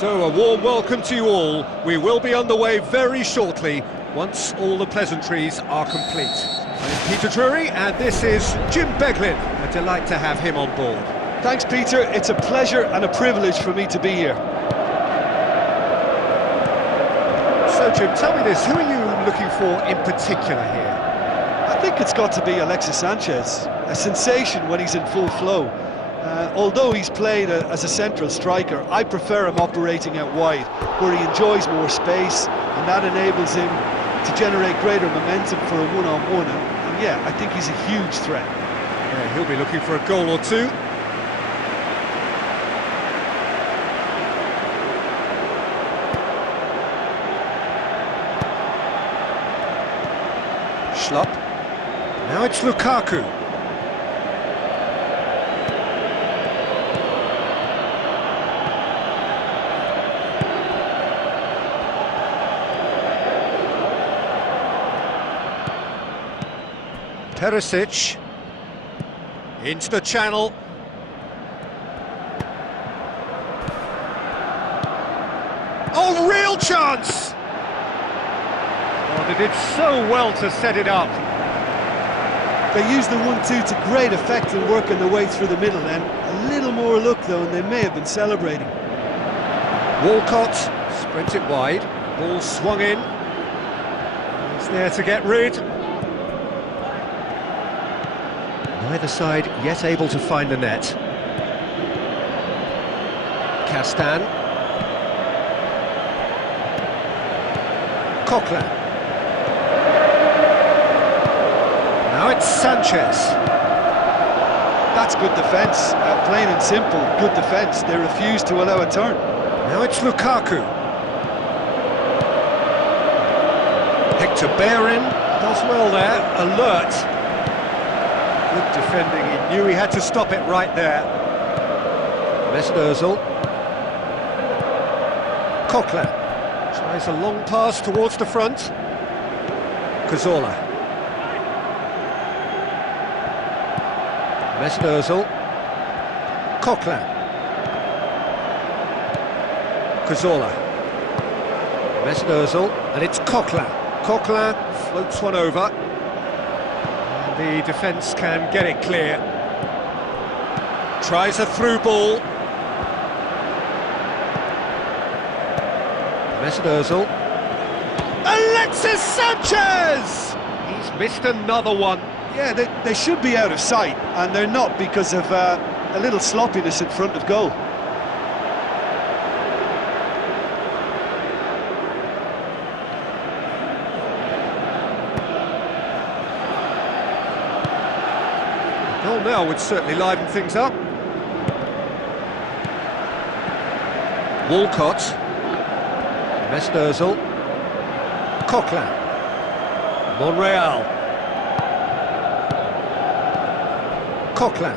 So, a warm welcome to you all. We will be underway very shortly, once all the pleasantries are complete. I'm Peter Drury, and this is Jim Beglin. A delight to have him on board. Thanks, Peter. It's a pleasure and a privilege for me to be here. So, Jim, tell me this, who are you looking for in particular here? I think it's got to be Alexis Sanchez, a sensation when he's in full flow. Although he's played as a central striker, I prefer him operating out wide, where he enjoys more space, and that enables him to generate greater momentum for a one-on-one. And yeah, I think he's a huge threat. Yeah, he'll be looking for a goal or two. Schlupp. Now it's Lukaku. Perisic into the channel. Oh, real chance! Oh, they did so well to set it up. They used the 1-2 to great effect in working their way through the middle then. A little more luck though, and they may have been celebrating. Walcott spreads it wide. Ball swung in. He's there to get rid. Neither side yet able to find the net. Castan. Coquelin. Now it's Sanchez. That's good defence, plain and simple, good defence. They refuse to allow a turn. Now it's Lukaku. Hector Bellerin does well there, alert. Good defending, he knew he had to stop it right there. Mesut Ozil. Coquelin tries a long pass towards the front. Cazorla. Mesut Ozil. Coquelin. Cazorla. Mesut Ozil, and it's Coquelin. Coquelin floats one over. The defence can get it clear. Tries a through ball. Mesut Ozil. Alexis Sanchez! He's missed another one. Yeah, they should be out of sight, and they're not because of a little sloppiness in front of goal. Goal now would certainly liven things up. Walcott. Mesut Ozil. Coquelin. Monreal. Coquelin.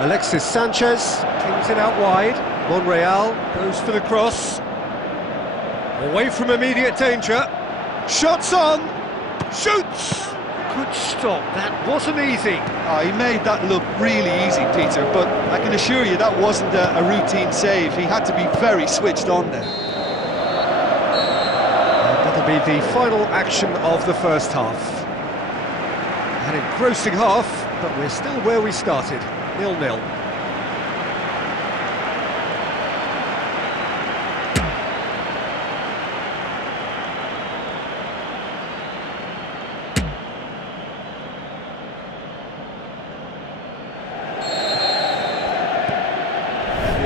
Alexis Sanchez kings it out wide. Monreal goes for the cross. Away from immediate danger. Shots on. Shoots. Good stop, that wasn't easy. He made that look really easy, Peter, but I can assure you that wasn't a routine save. He had to be very switched on there. And that'll be the final action of the first half. An engrossing half, but we're still where we started, 0-0.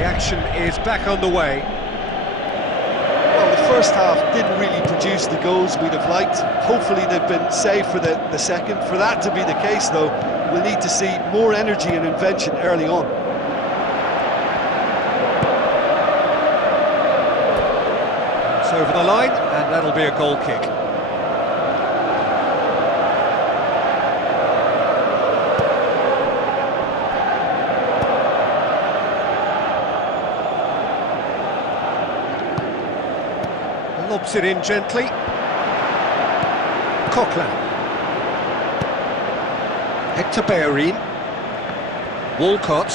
Action is back on the way. Well, the first half didn't really produce the goals we'd have liked. Hopefully they've been saved for the second. For that to be the case, though, we'll need to see more energy and invention early on. It's over the line, and that'll be a goal kick. Lobs it in gently. Coquelin. Hector Bellerin. Walcott.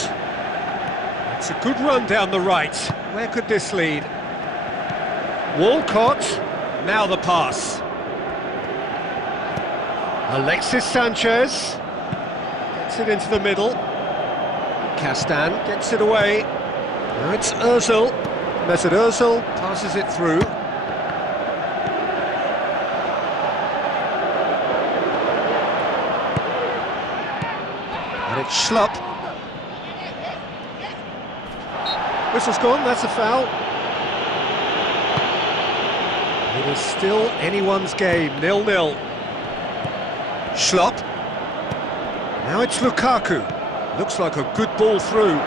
It's a good run down the right. Where could this lead? Walcott, now the pass. Alexis Sanchez gets it into the middle. Castan gets it away. Now it's Ozil. Mesut Ozil passes it through. And it's Schlupp. Whistle's gone, that's a foul. It is still anyone's game, 0-0. Schlupp. Now it's Lukaku. Looks like a good ball through.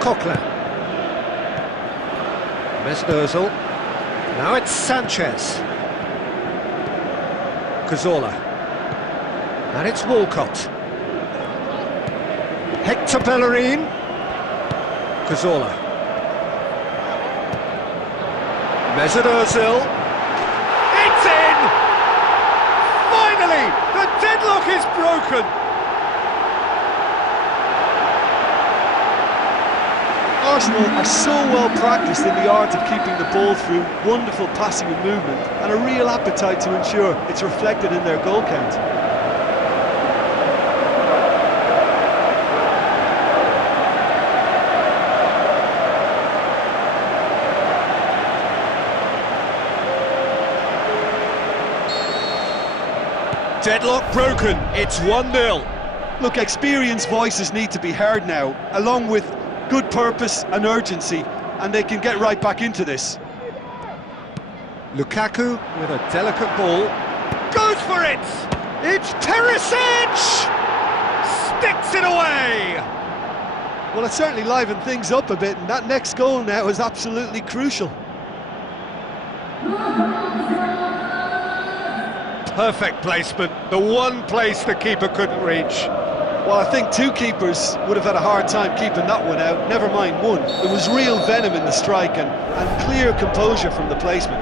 Coquelin. Mesut Ozil. Now it's Sanchez. Cazorla. And it's Walcott. Hector Bellerin. Cazorla. Mesut Ozil. It's in! Finally, the deadlock is broken. Arsenal are so well practiced in the art of keeping the ball through, wonderful passing and movement, and a real appetite to ensure it's reflected in their goal count. Deadlock broken, it's 1-0. Look, experienced voices need to be heard now, along with good purpose and urgency, and they can get right back into this. Lukaku with a delicate ball. Goes for it! It's Perisic! Sticks it away! Well, it certainly livened things up a bit, and that next goal now is absolutely crucial. Perfect placement, the one place the keeper couldn't reach. Well, I think two keepers would have had a hard time keeping that one out, never mind one. There was real venom in the strike and clear composure from the placement.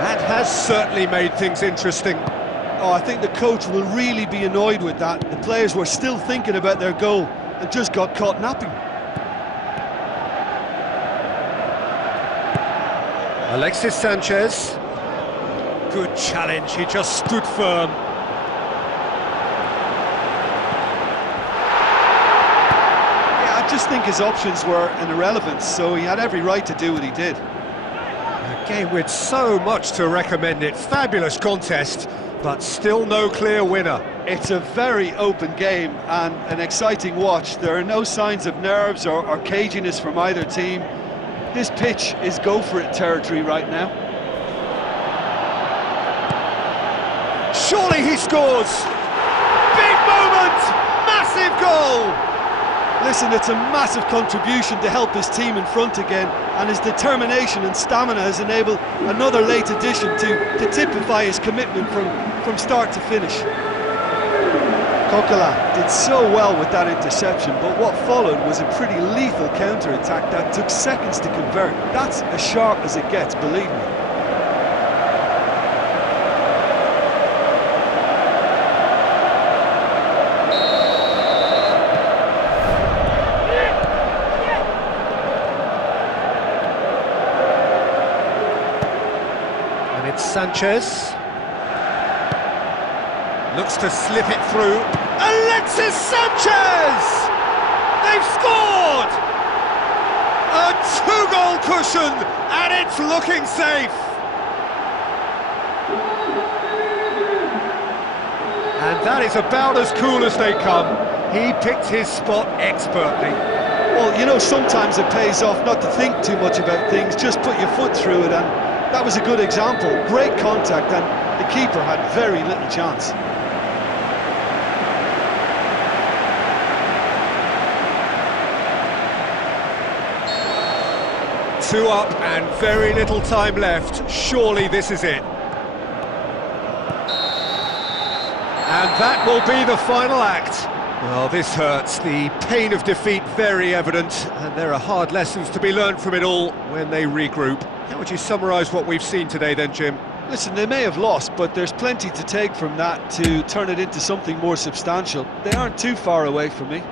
That has certainly made things interesting. Oh, I think the coach will really be annoyed with that. The players were still thinking about their goal and just got caught napping. Alexis Sanchez. Good challenge, he just stood firm. I just think his options were an irrelevance, so he had every right to do what he did. A game with so much to recommend it. Fabulous contest, but still no clear winner. It's a very open game and an exciting watch. There are no signs of nerves or caginess from either team. This pitch is go-for-it territory right now. Surely he scores! Big moment! Massive goal! Listen, it's a massive contribution to help his team in front again, and his determination and stamina has enabled another late addition to typify his commitment from start to finish. Coquelin did so well with that interception, but what followed was a pretty lethal counter-attack that took seconds to convert. That's as sharp as it gets, believe me. Sanchez looks to slip it through. Alexis Sanchez! They've scored! A two-goal cushion, and it's looking safe. And that is about as cool as they come. He picked his spot expertly. Well, you know, sometimes it pays off not to think too much about things, just put your foot through it, and that was a good example. Great contact, and the keeper had very little chance. Two up and very little time left. Surely this is it. And that will be the final act. Well, this hurts. The pain of defeat very evident, and there are hard lessons to be learned from it all when they regroup. How would you summarise what we've seen today then, Jim? Listen, they may have lost, but there's plenty to take from that to turn it into something more substantial. They aren't too far away from me.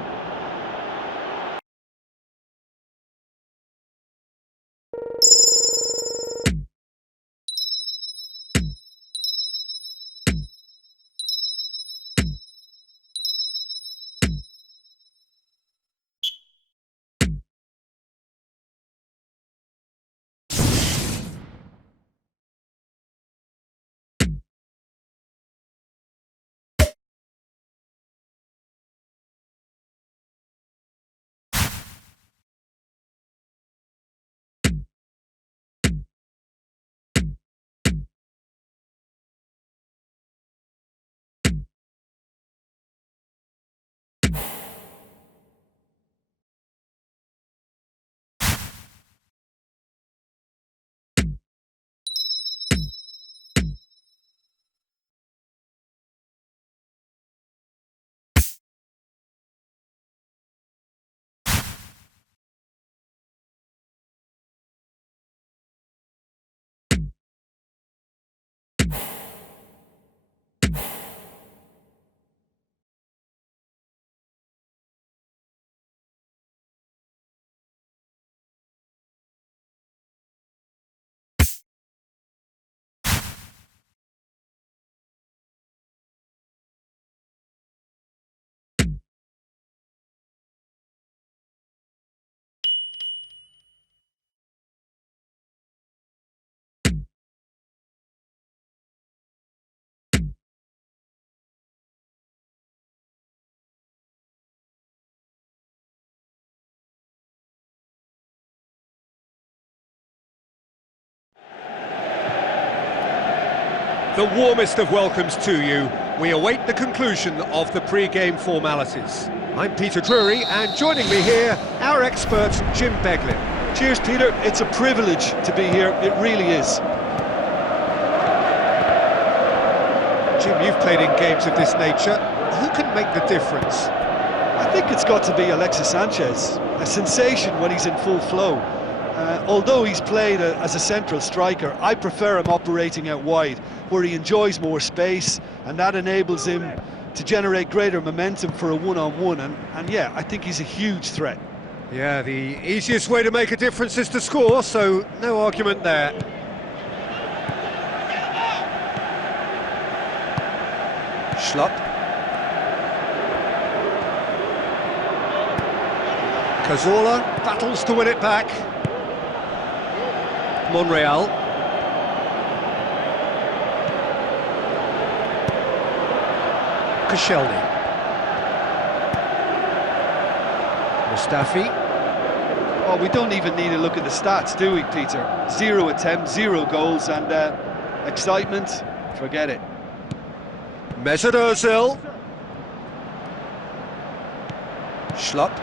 The warmest of welcomes to you. We await the conclusion of the pre-game formalities. I'm Peter Drury, and joining me here, our expert, Jim Beglin. Cheers, Peter. It's a privilege to be here. It really is. Jim, you've played in games of this nature. Who can make the difference? I think it's got to be Alexis Sanchez. A sensation when he's in full flow. Although he's played as a central striker, I prefer him operating out wide, where he enjoys more space, and that enables him to generate greater momentum for a one-on-one, and yeah, I think he's a huge threat. Yeah, the easiest way to make a difference is to score, so no argument there. Schlupp. Cazorla battles to win it back. Monreal. Koscielny. Mustafi. Oh, we don't even need to look at the stats, do we, Peter? 0 attempts, 0 goals, and excitement, forget it. Mesut Ozil. Schlupp.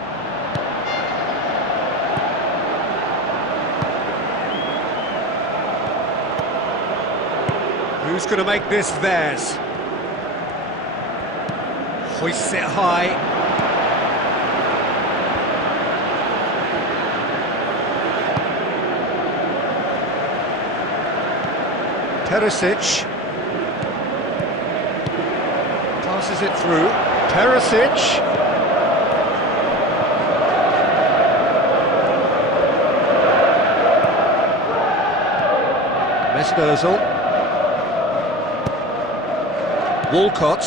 Who's going to make this theirs? Hoists it high. Perisic. Passes it through. Perisic. Mesut Ozil. Walcott.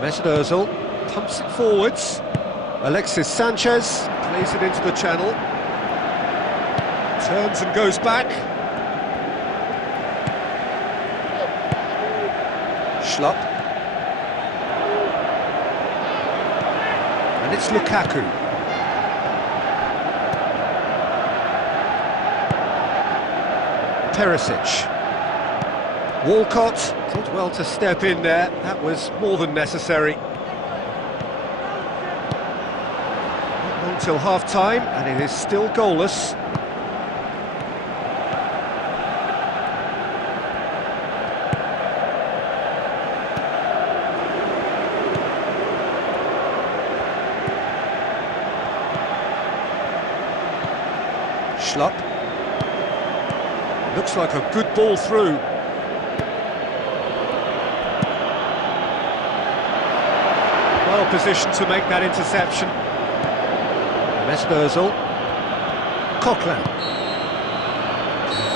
Mesut Ozil pumps it forwards. Alexis Sanchez plays it into the channel. Turns and goes back. Schlupp. And it's Lukaku. Perisic. Walcott did well to step in there, that was more than necessary. Not long till half-time, and it is still goalless. Schlupp. Looks like a good ball through. Well positioned to make that interception. Mesberzel. Coquelin.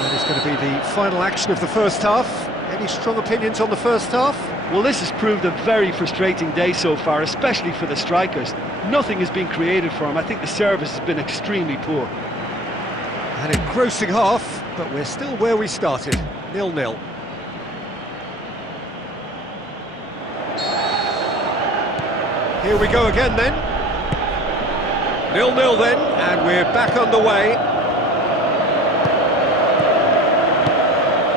That is going to be the final action of the first half. Any strong opinions on the first half? Well, this has proved a very frustrating day so far, especially for the strikers. Nothing has been created for them. I think the service has been extremely poor. An engrossing half, but we're still where we started, 0-0. Here we go again then. 0-0 then, and we're back underway.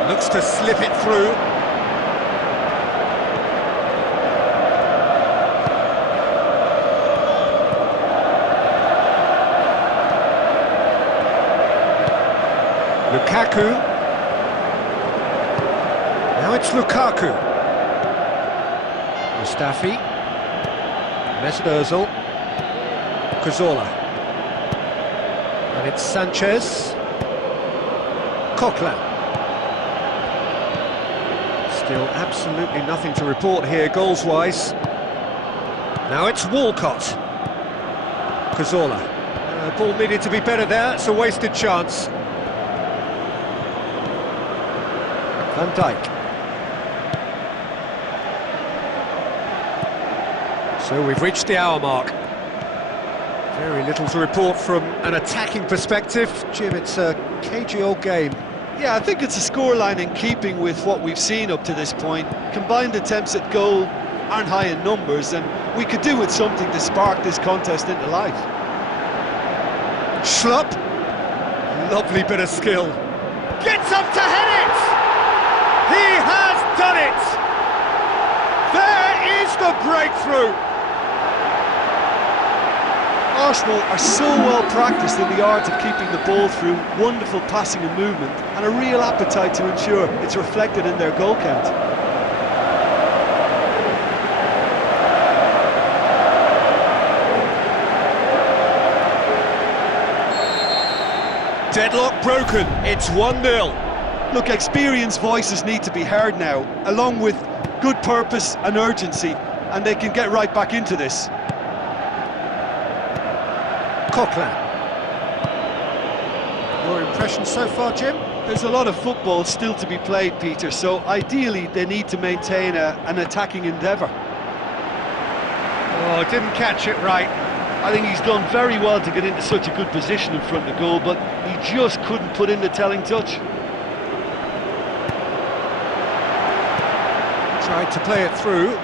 Looks to slip it through. Lukaku. Now it's Lukaku. Mustafi. Mesberzel. Cazorla. And it's Sanchez. Coquelin. Still absolutely nothing to report here goals-wise. Now it's Walcott. Cazorla. Ball needed to be better there, it's a wasted chance. Van Dijk. So we've reached the hour mark. Very little to report from an attacking perspective. Jim, it's a cagey old game. Yeah, I think it's a scoreline in keeping with what we've seen up to this point. Combined attempts at goal aren't high in numbers, and we could do with something to spark this contest into life. Schlupp. Lovely bit of skill. Gets up to head it! He has done it! There is the breakthrough! Arsenal are so well practiced in the art of keeping the ball through, wonderful passing and movement, and a real appetite to ensure it's reflected in their goal count. Deadlock broken, it's 1-0. Look, experienced voices need to be heard now, along with good purpose and urgency, and they can get right back into this. Coquelin. Your impression so far, Jim? There's a lot of football still to be played, Peter, so ideally they need to maintain an attacking endeavour. Oh, didn't catch it right. I think he's done very well to get into such a good position in front of goal, but he just couldn't put in the telling touch. Tried to play it through.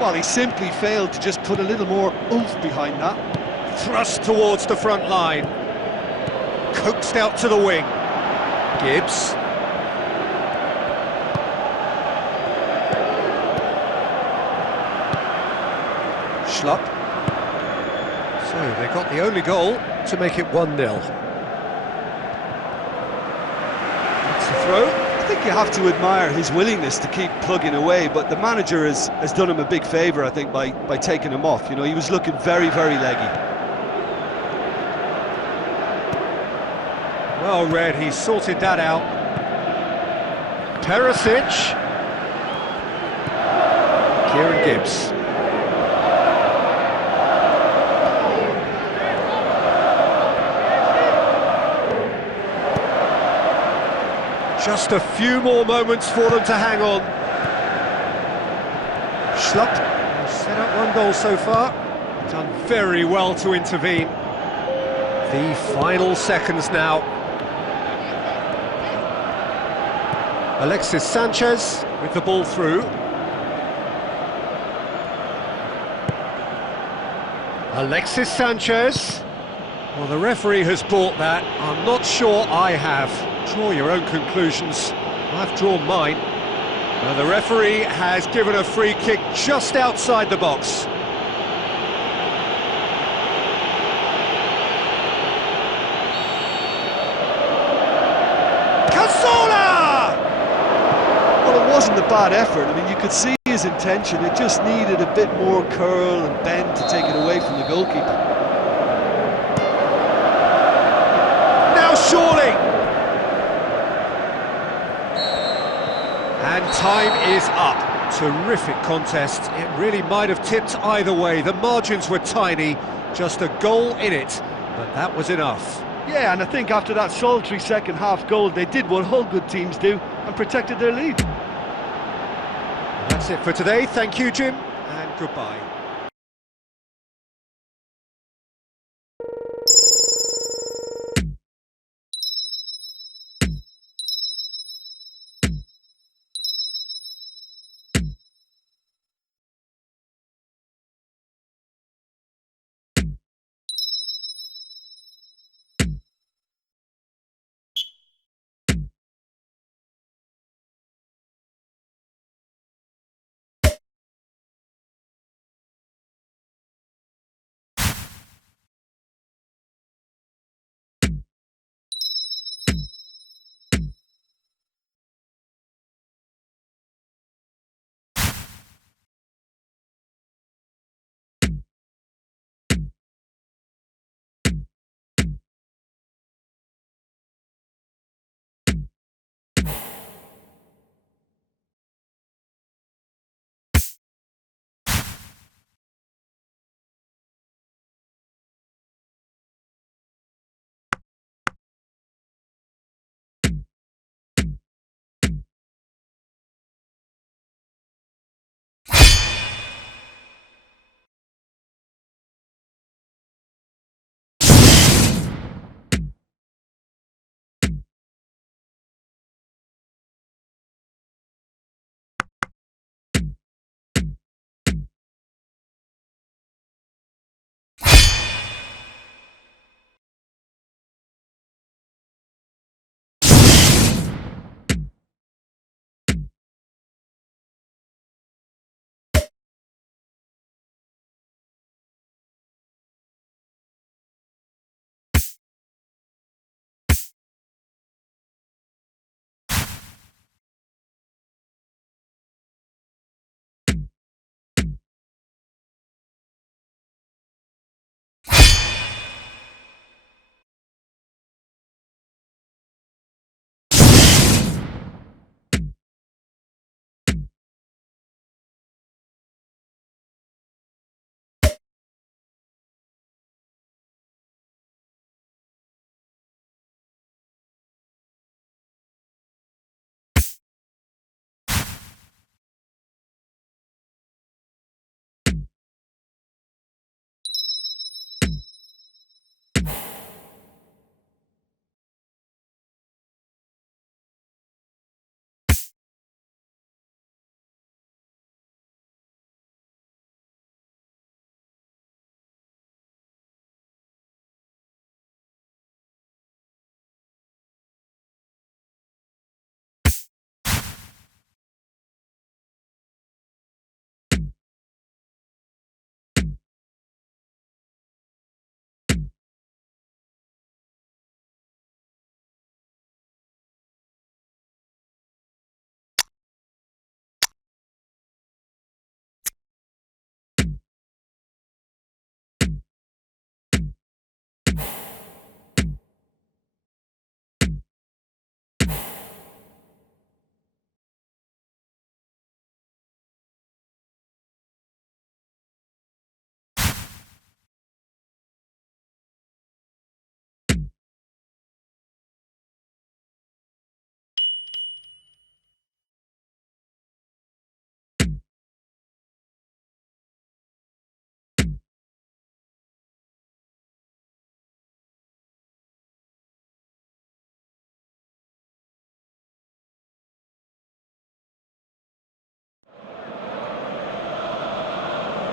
Well, he simply failed to just put a little more oomph behind that. Thrust towards the front line. Coaxed out to the wing. Gibbs. Schlupp. So they got the only goal to make it 1-0. That's a throw. I think you have to admire his willingness to keep plugging away, but the manager has done him a big favour, I think, by taking him off. You know, he was looking very, very leggy. Well read, he sorted that out. Perisic. Kieran Gibbs. Just a few more moments for them to hang on. Schlupp set up one goal so far. Done very well to intervene. The final seconds now. Alexis Sanchez with the ball through. Alexis Sanchez. Well, the referee has bought that. I'm not sure I have. Draw your own conclusions. I've drawn mine. The referee has given a free kick just outside the box. Cazorla! Well, it wasn't a bad effort. I mean, you could see his intention. It just needed a bit more curl and bend to take it away from the goalkeeper. Now surely! And time is up. Terrific contest. It really might have tipped either way. The margins were tiny, just a goal in it, but that was enough. Yeah, and I think after that solitary second half goal, they did what all good teams do and protected their lead. That's it for today. Thank you, Jim, and goodbye.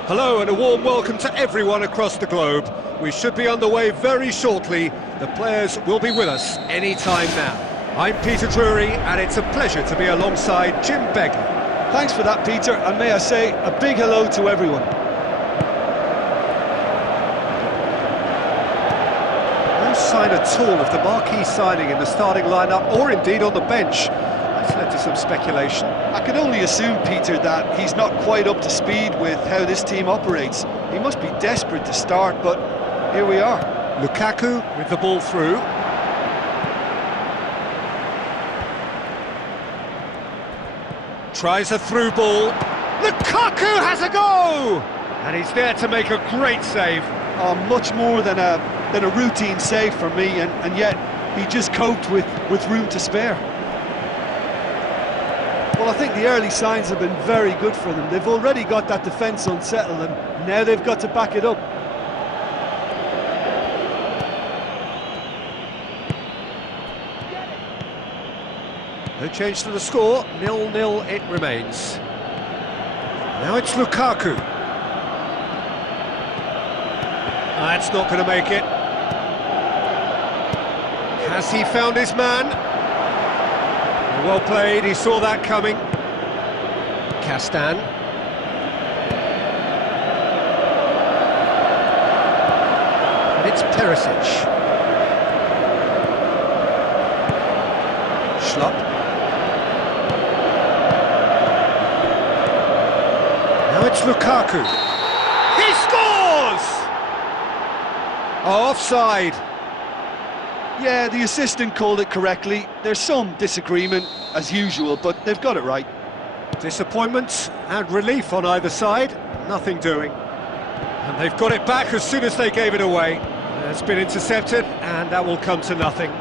Hello and a warm welcome to everyone across the globe. We should be underway very shortly. The players will be with us any time now. I'm Peter Drury and it's a pleasure to be alongside Jim Begley. Thanks for that, Peter, and may I say a big hello to everyone. No sign at all of the marquee signing in the starting lineup or indeed on the bench. That's led to some speculation. I can only assume, Peter, that he's not quite up to speed with how this team operates. He must be desperate to start, but here we are. Lukaku with the ball through. Tries a through ball. Lukaku has a go! And he's there to make a great save. Oh, much more than a routine save for me, and yet he just coped with room to spare. Well, I think the early signs have been very good for them. They've already got that defence unsettled, and now they've got to back it up. No change to the score, 0-0 it remains. Now it's Lukaku. That's not going to make it. Has he found his man? Well played, he saw that coming. Castan. And it's Perisic. Schlupp. Now it's Lukaku. He scores! Oh, offside. Yeah, the assistant called it correctly. There's some disagreement, as usual, but they've got it right. Disappointment and relief on either side, nothing doing. And they've got it back as soon as they gave it away. It's been intercepted, and that will come to nothing.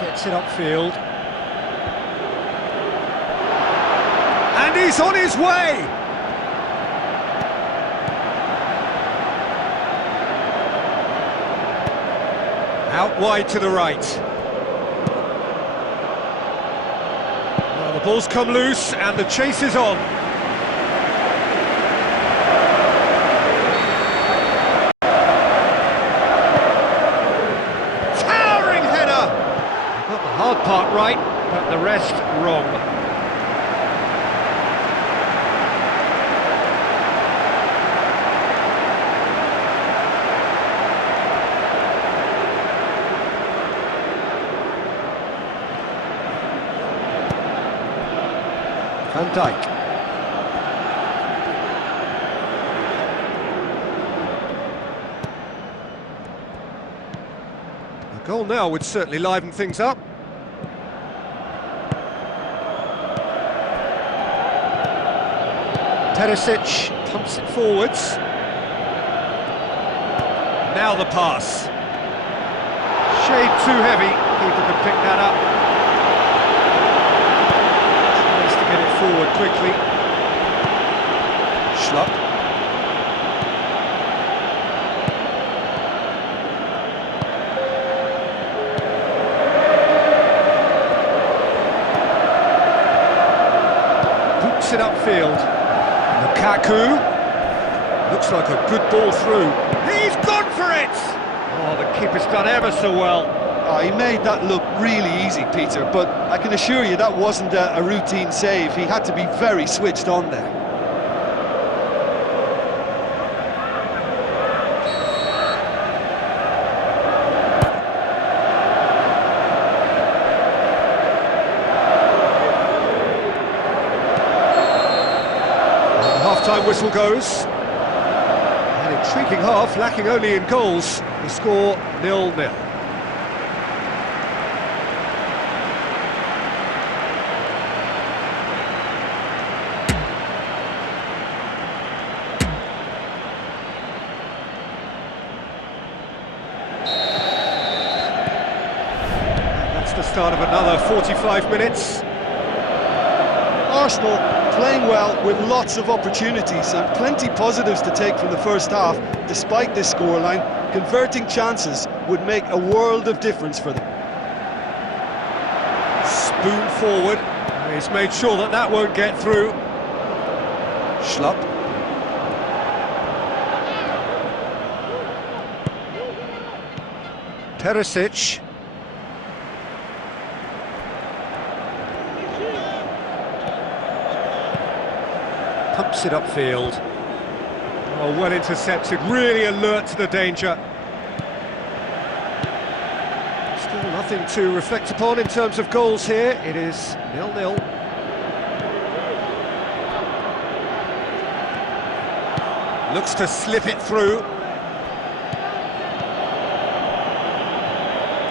Gets it upfield. And he's on his way! Out wide to the right. Well, the ball's come loose and the chase is on. Towering header! Got the hard part right, but the rest wrong. Van Dijk. A goal now would certainly liven things up. Perisic pumps it forwards. Now the pass. Shade too heavy. Keeper could pick that up. Get it forward quickly. Schlupp. Boots it upfield. Lukaku. Looks like a good ball through. He's gone for it! Oh, the keeper's done ever so well. Oh, he made that look really easy, Peter, but I can assure you that wasn't a routine save. He had to be very switched on there. And the half-time whistle goes. An intriguing half, lacking only in goals. The score 0-0. The start of another 45 minutes. Arsenal playing well with lots of opportunities and plenty positives to take from the first half. Despite this scoreline, converting chances would make a world of difference for them. Spoon forward. He's made sure that that won't get through. Schlupp. Perisic. Pumps it upfield. Oh, well intercepted, really alert to the danger. Still nothing to reflect upon in terms of goals here. It is 0-0. Looks to slip it through.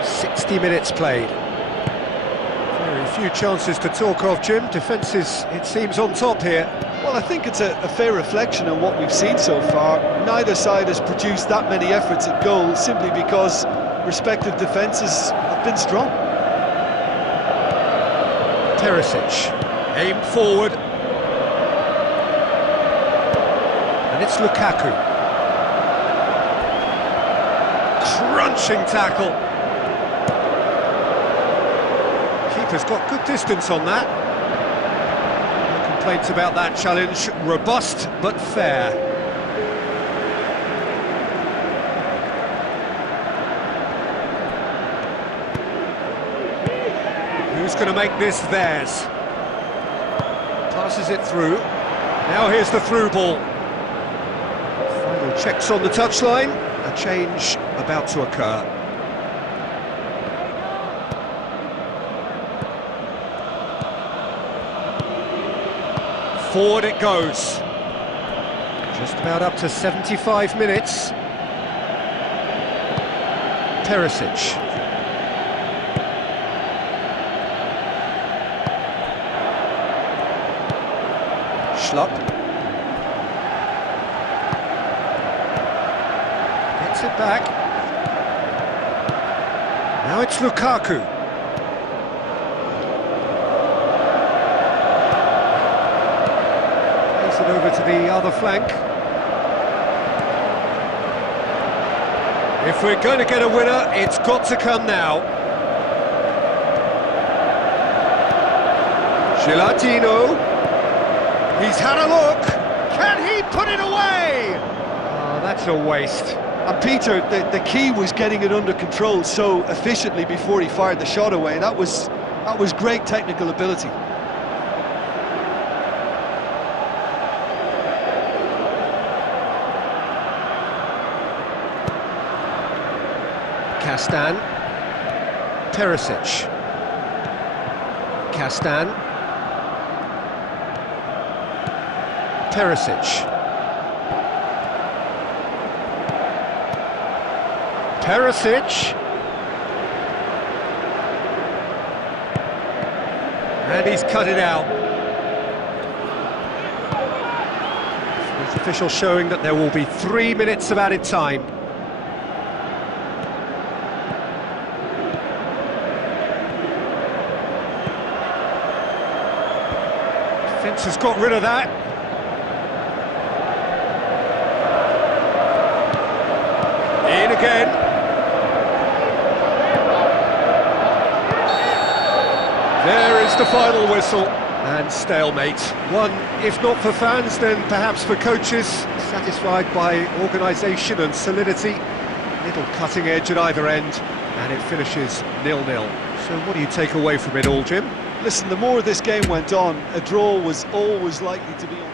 60 minutes played. Very few chances to talk of, Jim. Defence is, it seems, on top here. Well, I think it's a fair reflection on what we've seen so far. Neither side has produced that many efforts at goal simply because respective defences have been strong. Perisic, aimed forward. And it's Lukaku. Crunching tackle. Keeper's got good distance on that. No complaints about that challenge. Robust but fair. Who's going to make this theirs? Passes it through. Now here's the through ball. Final checks on the touchline. A change about to occur. Forward it goes. Just about up to 75 minutes. Perisic. Schlupp. Gets it back. Now it's Lukaku. Plays it over to the other flank. If we're going to get a winner, it's got to come now. Gelatino. He's had a look. Can he put it away? Oh, that's a waste. And Peter, the key was getting it under control so efficiently before he fired the shot away. That was great technical ability. Castan. Perisic. Castan. Perisic. Perisic. And he's cut it out. It's official showing that there will be 3 minutes of added time. Defence has got rid of that. In again. There is the final whistle, and stalemate. One, if not for fans, then perhaps for coaches, satisfied by organisation and solidity. Little cutting edge at either end, and it finishes 0-0. So what do you take away from it all, Jim? Listen, the more this game went on, a draw was always likely to be on the card.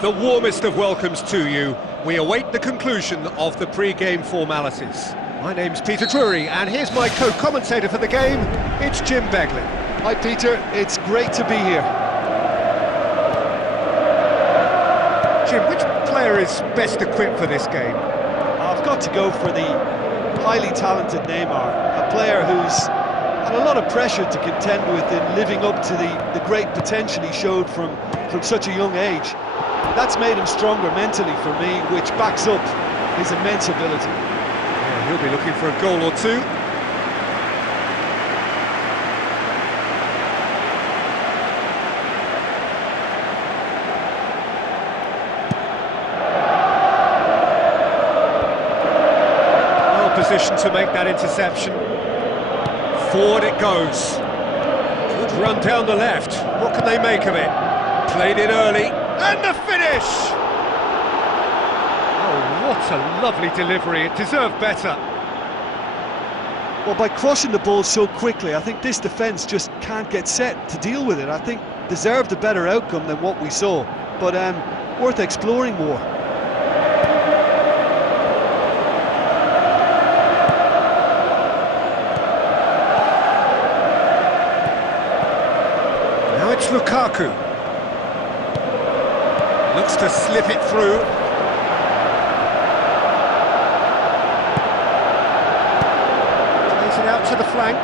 The warmest of welcomes to you. We await the conclusion of the pre-game formalities. My name's Peter Drury, and here's my co-commentator for the game. It's Jim Begley. Hi Peter, it's great to be here. Jim, which player is best equipped for this game? I've got to go for the highly talented Neymar, a player who's had a lot of pressure to contend with in living up to the great potential he showed from such a young age. That's made him stronger mentally for me, which backs up his immense ability. Yeah, he'll be looking for a goal or two. position to make that interception. Forward it goes. Good run down the left. What can they make of it? Played in early, and the finish! Oh, what a lovely delivery. It deserved better. Well, by crushing the ball so quickly, I think this defence just can't get set to deal with it. I think deserved a better outcome than what we saw, but worth exploring more. Now it's Lukaku. Looks to slip it through. Plays it out to the flank.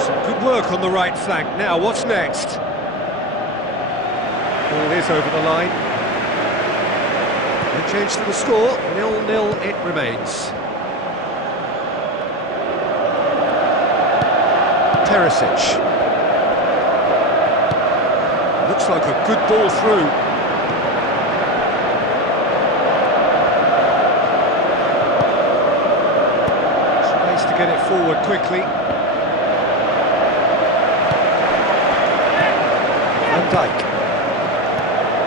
Some good work on the right flank. Now, what's next? Ball is over the line. No change to the score. 0-0 it remains. Perisic. Looks like a good ball through. Tries to get it forward quickly. Van Dijk.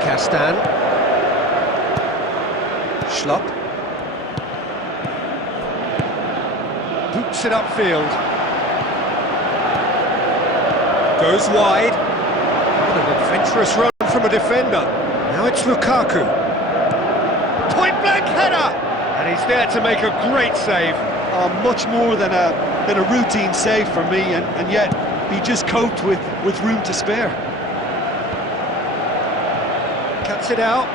Castan. Schlupp. Boots it upfield. Goes wide. What an adventurous run from a defender. Now it's Lukaku. Point-blank header! And he's there to make a great save. Much more than a routine save for me, and yet he just coped with room to spare. Cuts it out.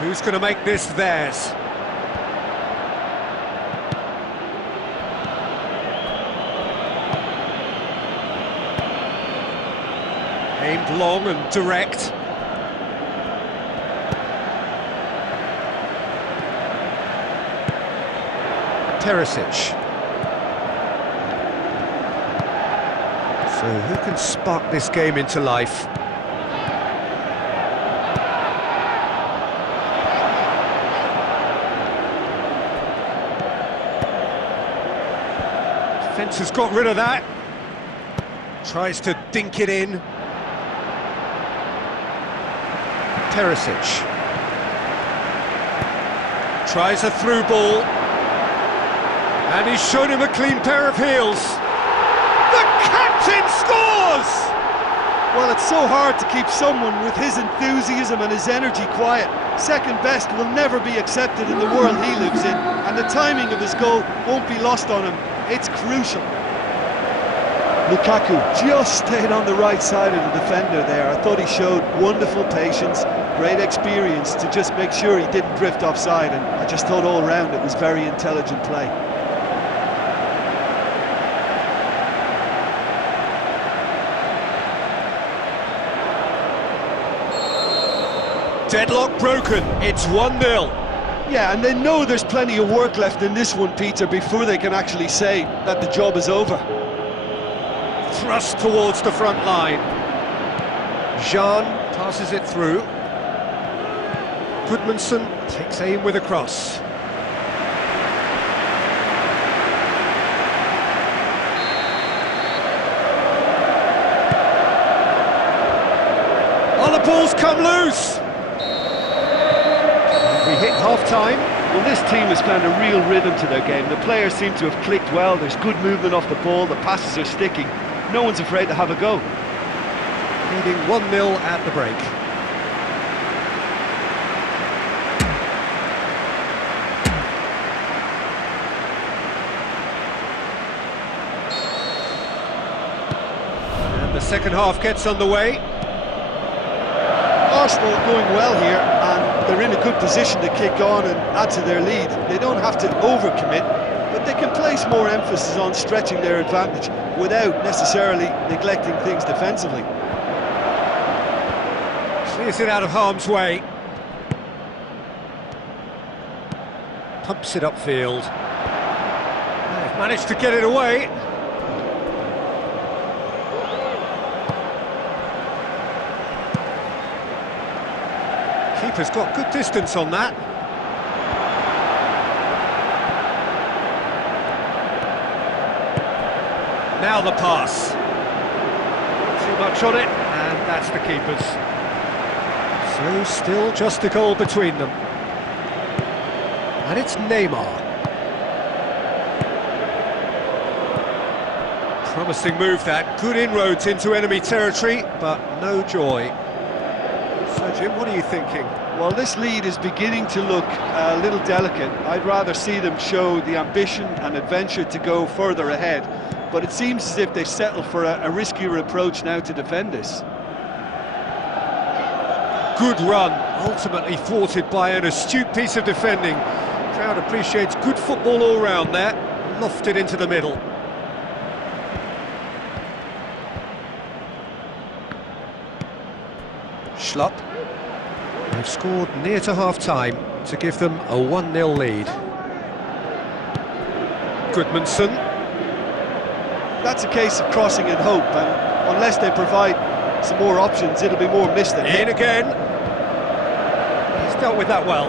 Who's going to make this theirs? Aimed long and direct. Perisic. So who can spark this game into life? Defence has got rid of that. Tries to dink it in. Perisic. Tries a through ball. And he's shown him a clean pair of heels. The captain scores! Well, it's so hard to keep someone with his enthusiasm and his energy quiet. Second best will never be accepted in the world he lives in, and the timing of his goal won't be lost on him. It's crucial. Lukaku just stayed on the right side of the defender there. I thought he showed wonderful patience, great experience to just make sure he didn't drift offside, and I just thought all round it was very intelligent play. Deadlock broken, it's 1-0. Yeah, and they know there's plenty of work left in this one, Peter, before they can actually say that the job is over. Thrust towards the front line. Jean passes it through. Goodmanson takes aim with a cross. Oh, the ball's come loose! We hit half-time. Well, this team has found a real rhythm to their game. The players seem to have clicked well. There's good movement off the ball. The passes are sticking. No one's afraid to have a go. Leading 1-0 at the break. And the second half gets underway. Arsenal are going well here, and they're in a good position to kick on and add to their lead. They don't have to overcommit, but they can place more emphasis on stretching their advantage without necessarily neglecting things defensively. Clears it out of harm's way. Pumps it upfield. They've managed to get it away. Keeper's got good distance on that. Now the pass. Too much on it, and that's the keeper's. So still just a goal between them. And it's Neymar. Promising move that, good inroads into enemy territory, but no joy. So Jim, what are you thinking? Well, this lead is beginning to look a little delicate. I'd rather see them show the ambition and adventure to go further ahead, but it seems as if they've settled for a riskier approach now to defend this. Good run, ultimately thwarted by an astute piece of defending. Crowd appreciates good football all round there, lofted into the middle. Schlupp. They've scored near to half-time to give them a 1-0 lead. Goodmanson. That's a case of crossing in hope, and unless they provide some more options, it'll be more missed than hit. In again. He's dealt with that well.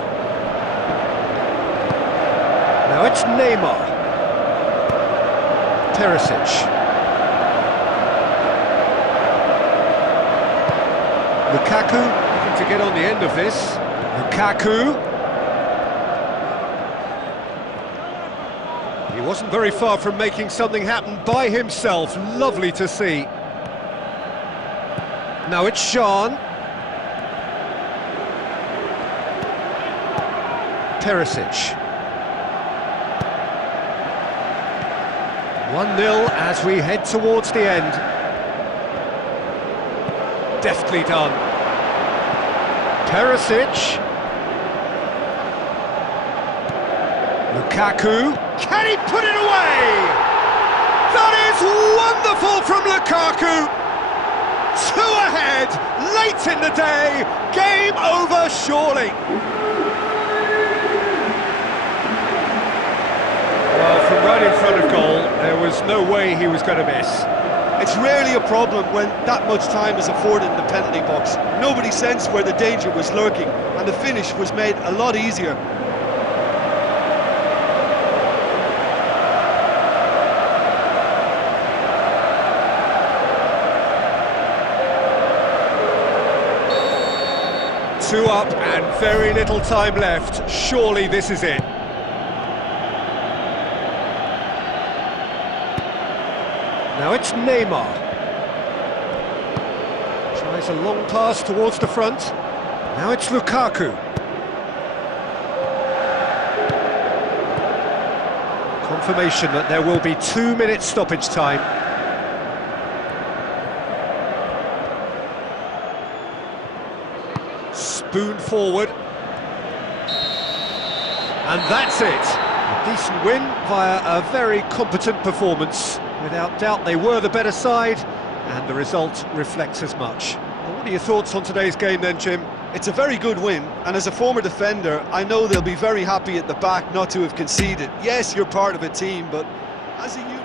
Now it's Neymar. Perisic. Lukaku looking to get on the end of this. Lukaku. He wasn't very far from making something happen by himself. Lovely to see. Now it's Sean. Perisic. 1-0 as we head towards the end. Deftly done. Perisic. Lukaku. Can he put it away? That is wonderful from Lukaku. 2 ahead, late in the day. Game over, surely. Well, from right in front of goal, there was no way he was going to miss. It's rarely a problem when that much time is afforded in the penalty box. Nobody sensed where the danger was lurking, and the finish was made a lot easier. Two up and very little time left. Surely this is it. Now it's Neymar. Tries a long pass towards the front. Now it's Lukaku. Confirmation that there will be 2 minutes stoppage time. Spoon forward. And that's it. A decent win via a very competent performance. Without doubt, they were the better side, and the result reflects as much. Well, what are your thoughts on today's game then, Jim? It's a very good win, and as a former defender, I know they'll be very happy at the back not to have conceded. Yes, you're part of a team, but as a unit...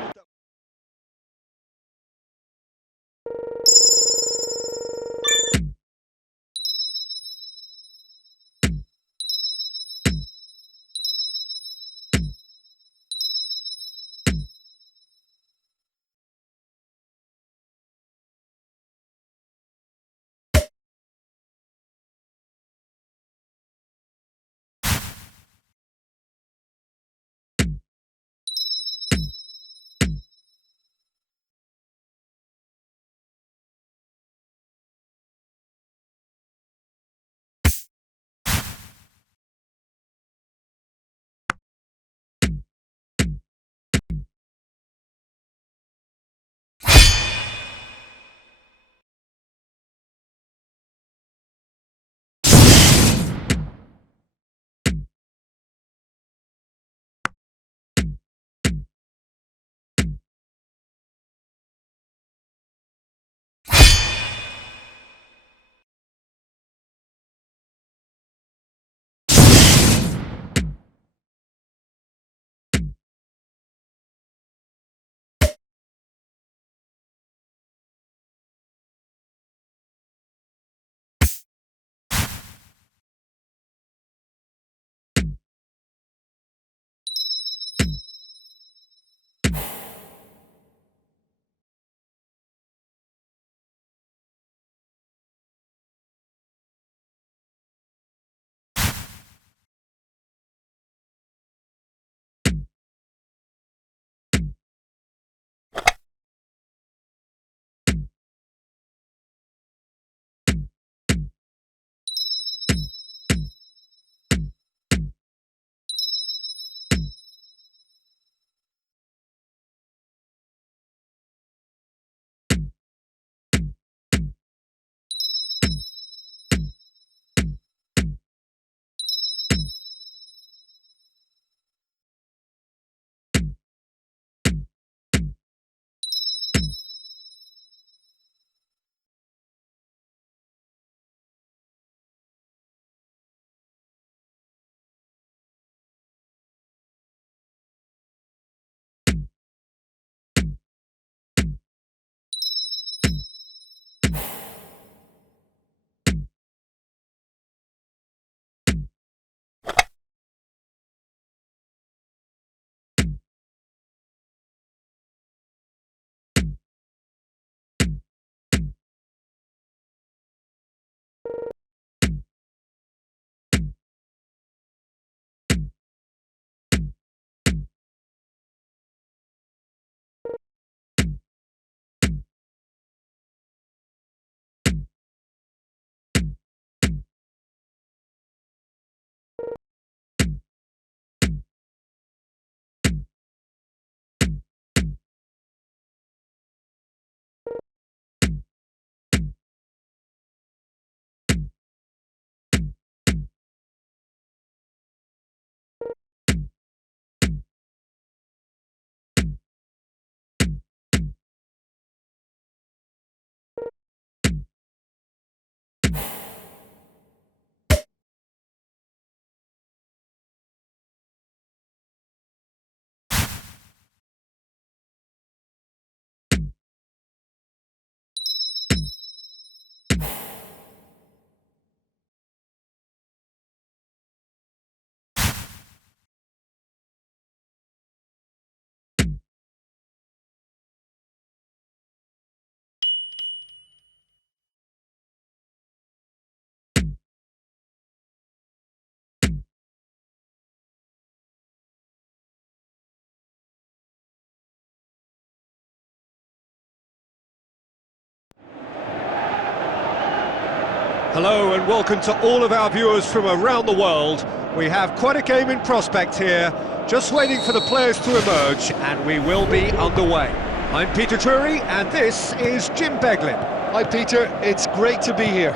Hello and welcome to all of our viewers from around the world. We have quite a game in prospect here, just waiting for the players to emerge, and we will be underway. I'm Peter Drury, and this is Jim Beglin. Hi Peter, it's great to be here.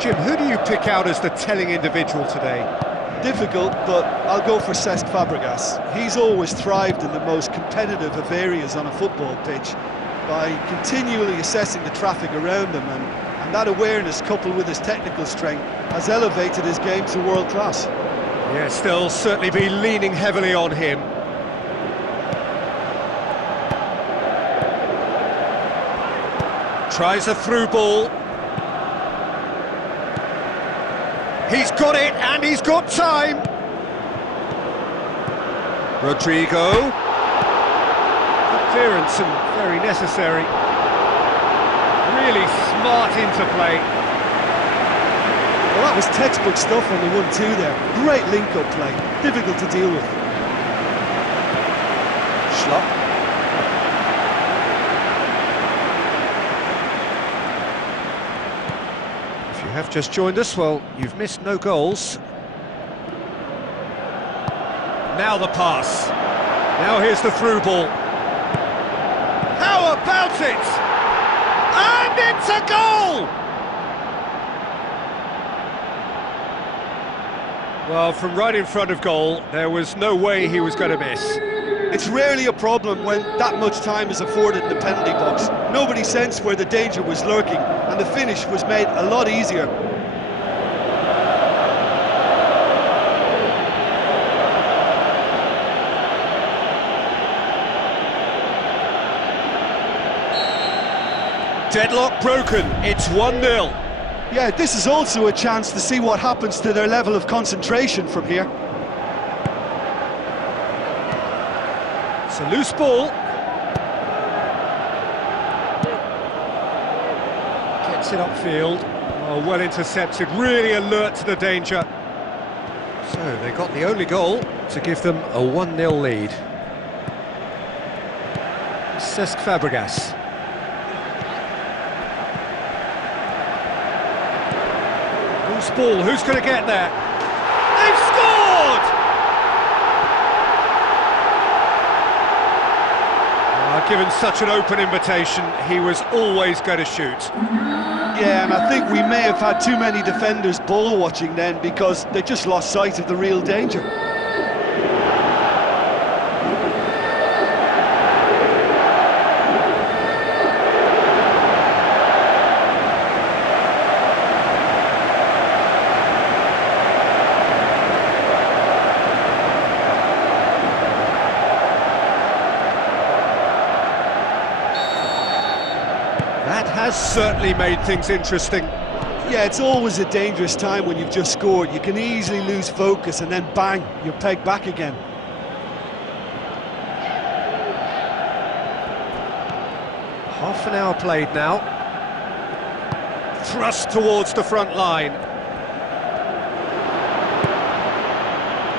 Jim, who do you pick out as the telling individual today? Difficult, but I'll go for Cesc Fabregas. He's always thrived in the most competitive of areas on a football pitch by continually assessing the traffic around him, and that awareness, coupled with his technical strength, has elevated his game to world class. Yes, they'll certainly be leaning heavily on him. Tries a through ball. He's got it, and he's got time. Rodrigo. Clearance and very necessary. Really smart interplay. Well, that was textbook stuff on the 1-2 there. Great link-up play, difficult to deal with. Schlupp. If you have just joined us, well, you've missed no goals. Now the pass. Now here's the through ball. How about it? And it's a goal! Well, from right in front of goal, there was no way he was going to miss. It's rarely a problem when that much time is afforded in the penalty box. Nobody sensed where the danger was lurking, and the finish was made a lot easier. Deadlock broken, it's 1-0. Yeah, this is also a chance to see what happens to their level of concentration from here. It's a loose ball. Gets it upfield. Oh, well intercepted, really alert to the danger. So they got the only goal to give them a 1-0 lead. Cesc Fabregas. Ball, who's going to get there? They've scored! Given such an open invitation, he was always going to shoot. Yeah, and I think we may have had too many defenders ball watching then, because they just lost sight of the real danger. That has certainly made things interesting. Yeah, it's always a dangerous time when you've just scored. You can easily lose focus and then bang, you're pegged back again. Half an hour played now. Thrust towards the front line.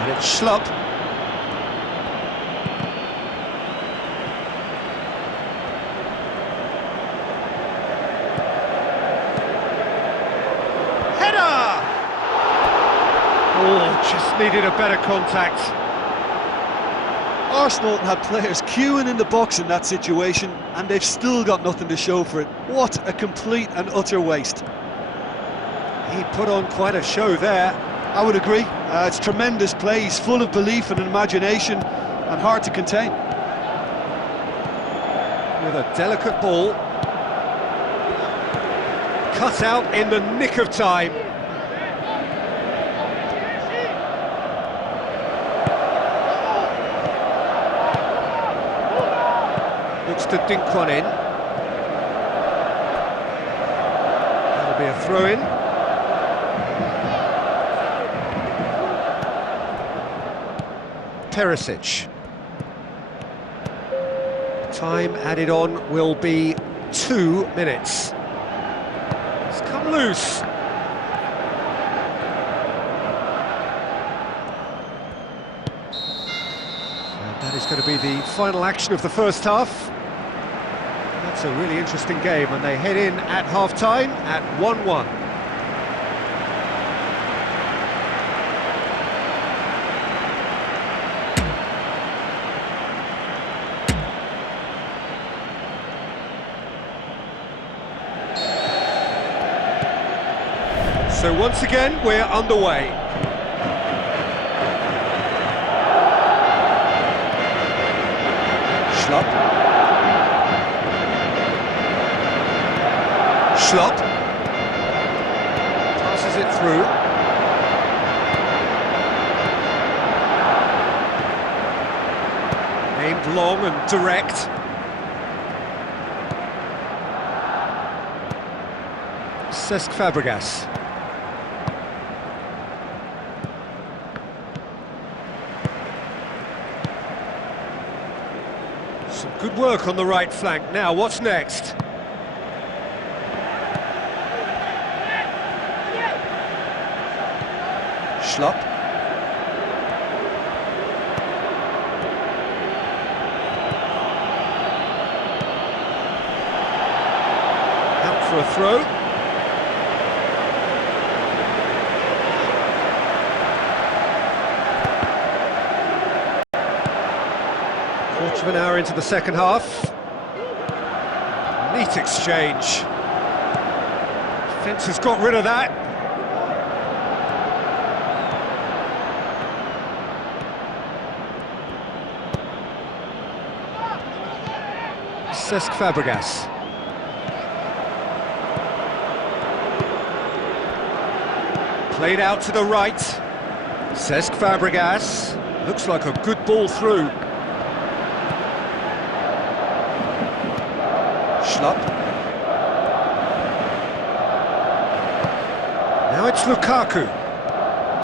And it's Schlupp. Oh, just needed a better contact. Arsenal had players queuing in the box in that situation, and they've still got nothing to show for it. What a complete and utter waste. He put on quite a show there. I would agree. It's tremendous play. He's full of belief and imagination, and hard to contain. With a delicate ball. Cut out in the nick of time. Looks to dink one in. That'll be a throw-in. Perisic. Time added on will be 2 minutes. It's come loose. And that is going to be the final action of the first half. It's a really interesting game, and they head in at half-time at 1-1. So once again, we're underway. Schlupp passes it through. Aimed long and direct. Cesc Fabregas. Some good work on the right flank. Now, what's next? Schlupp. Out for a throw. Quarter of an hour into the second half. Neat exchange. Defence has got rid of that. Cesc Fabregas. Played out to the right. Cesc Fabregas. Looks like a good ball through. Schlupp. Now it's Lukaku.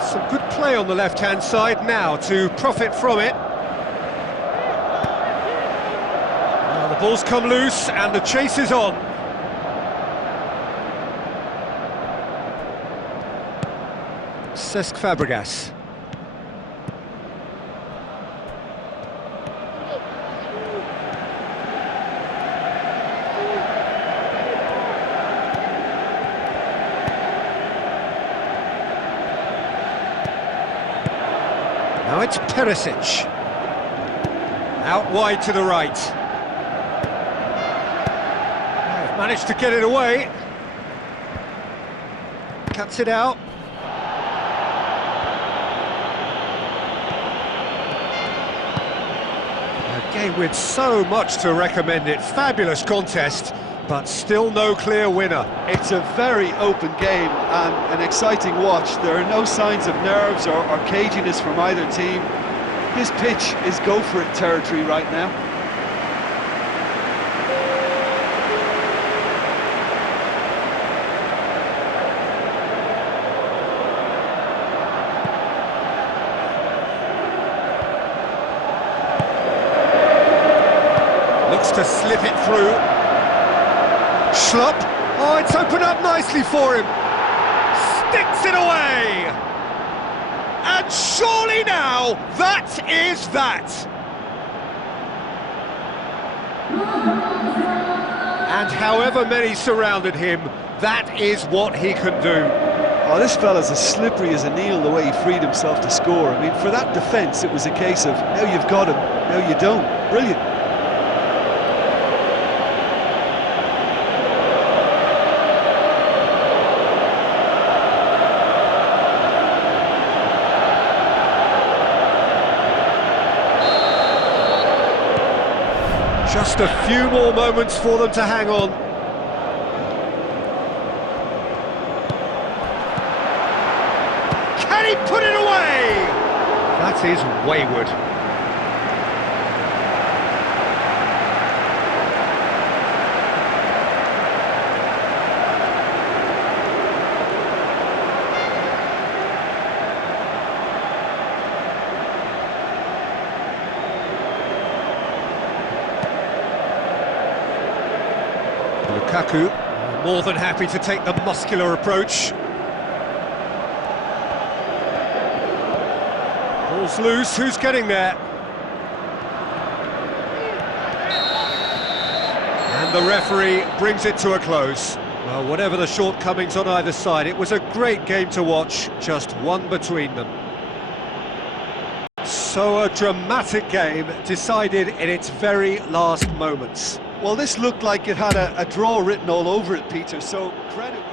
Some good play on the left-hand side now to profit from it. The ball's come loose and the chase is on. Cesc Fabregas. Now it's Perisic. Out wide to the right. Managed to get it away. Cuts it out. A game with so much to recommend it. Fabulous contest, but still no clear winner. It's a very open game and an exciting watch. There are no signs of nerves or caginess from either team. This pitch is go-for-it territory right now. Looks to slip it through. Schlupp. Oh, it's opened up nicely for him. Sticks it away. And surely now, that is that. And however many surrounded him, that is what he can do. Oh, this fella's as slippery as an eel the way he freed himself to score. I mean, for that defence, it was a case of, now you've got him, now you don't. Brilliant. Just a few more moments for them to hang on. Can he put it away? That is wayward. Lukaku, more than happy to take the muscular approach. Ball's loose, who's getting there? And And the referee brings it to a close. Well, whatever the shortcomings on either side, it was a great game to watch, just one between them. So a dramatic game decided in its very last moments. Well, this looked like it had a draw written all over it, Peter, so credit...